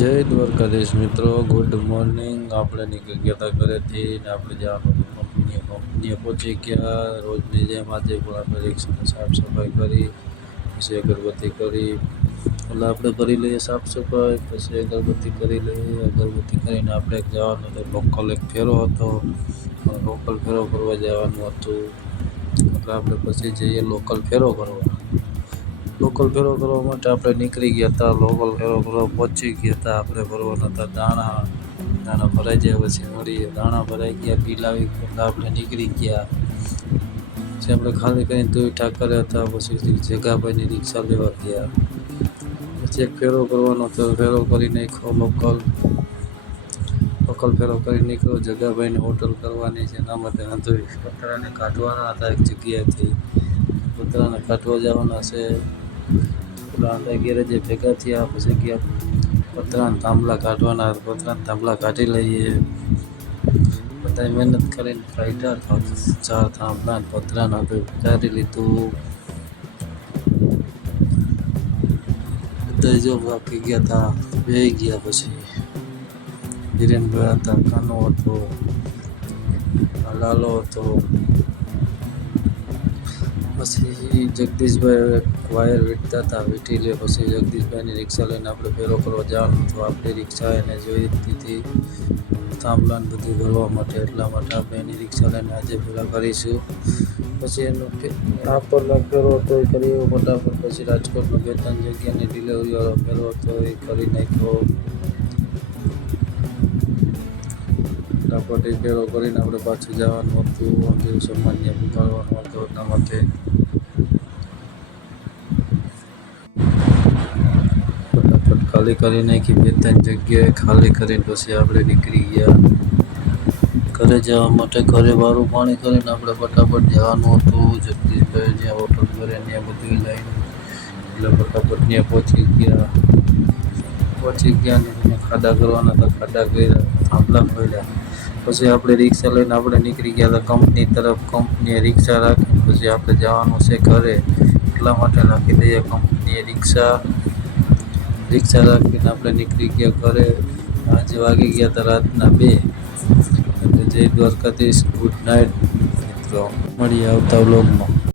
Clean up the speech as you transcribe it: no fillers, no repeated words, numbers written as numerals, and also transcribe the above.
જય દ્વારકાધીશ મિત્રો, good morning. આપણે નીકળી ગયા હતા ઘરેથી ને આપણે જવાનું કંપનીએ પહોંચી ગયા। રોજની જેમ આજે પણ આપણે રિક્ષાની સાફ સફાઈ કરી, પછી અગરબત્તી કરી, એટલે આપણે કરી લઈએ સાફ સફાઈ, પછી અગરબત્તી કરી લઈએ। અગરબત્તી કરીને આપણે જવાનું તો લોકલ એક ફેરો હતો, લોકલ ફેરો કરવા જવાનું હતું, એટલે આપણે પછી જઈએ લોકલ ફેરો કરવા। લોકલ ફેરો કરવા માટે આપણે નીકળી ગયા હતા। લોકલ ફેરો કરવા પહોંચી ગયા હતા। આપણે ભરવાના હતા દાણા ભરાઈ જાય પછી મળીએ। દાણા ભરાઈ ગયા, બિલ આવી ગયું, આપણે નીકળી ગયા। પછી આપણે ખાલી કરીને ધોઈ ઠાકરે હતા, પછી જગાભાઈની રિક્ષા લેવા ગયા। પછી એક ફેરો કરવાનો હતો, ફેરો કરી નાખ્યો લોકલ ફેરો કરી નીકળ્યો। જગાભાઈને હોટલ કરવાની છે, એના માટે પતરાને કાઢવાના હતા એક જગ્યાએથી, પતરાને કાઢવા જવાના છે। આપણે ગેરેજે ભેગા થયા, પછી ગયા પતરાના થાંભલા કાઢવાના, પતરાના થાંભલા કાઢી લઈએ। બધા મહેનત કરીને કાઢ્યા, 4 થાંભલા પતરાના કાઢી લીધું। બધા જો બાકી ગયા હતા, બેસી ગયા। પછી ધીરેનભાઈ હતા, કાનો હતો, લાલો હતો, પછી જગદીશભાઈ વાયર વીટતા હતા, વીટી લે। પછી જગદીશભાઈની રિક્ષા લઈને આપણે ફેરો કરવા જવાનું હતું। આપણી રિક્ષા એને જોઈ દીધી થાંભલાને બધું ભરવા માટે, એટલા માટે આપણે એની રિક્ષા લઈને આજે ફેરા કરીશું। પછી એનો આપણનો ફેરો હતો એ કર્યો ફટાફટ। પછી રાજકોટનો 2-3 જગ્યાની ડિલિવરીવાળો ફેરો હતો એ કરી નાખ્યો ફટાફટ। એ ફેરો કરીને આપણે પાછું જવાનું હતું, મંદિર સામાન્ય પુગાડવાનું હતું, એટલા માટે ખાલી કરી નાખી। 2-3 જગ્યાએ ખાલી કરીને પછી આપણે નીકળી ગયા ઘરે જવા માટે। ઘરે વારું પાણી કરીને આપણે ફટાફટ જવાનું હતું। જગદીશભાઈ જ્યાં હોટલ કરે ત્યાં બધું લઈને એટલે ફટાફટ ત્યાં પહોંચી ગયા ને ખાડા કરવાના હતા, ખાડા કર્યા, થાંભલા ખોલ્યા। પછી આપણે રિક્ષા લઈને આપણે નીકળી ગયા હતા કંપની તરફ। કંપનીએ રિક્ષા રાખી, પછી આપણે જવાનું છે ઘરે, એટલા માટે રાખી દઈએ કંપનીએ રિક્ષા રાખીને આપણે નીકળી ગયા ઘરે। આજે વાગી ગયા હતા રાતના 2। જય દ્વારકાધીશ, ગુડ નાઇટ મિત્રો, મળીએ આવતા વ્લોગમાં।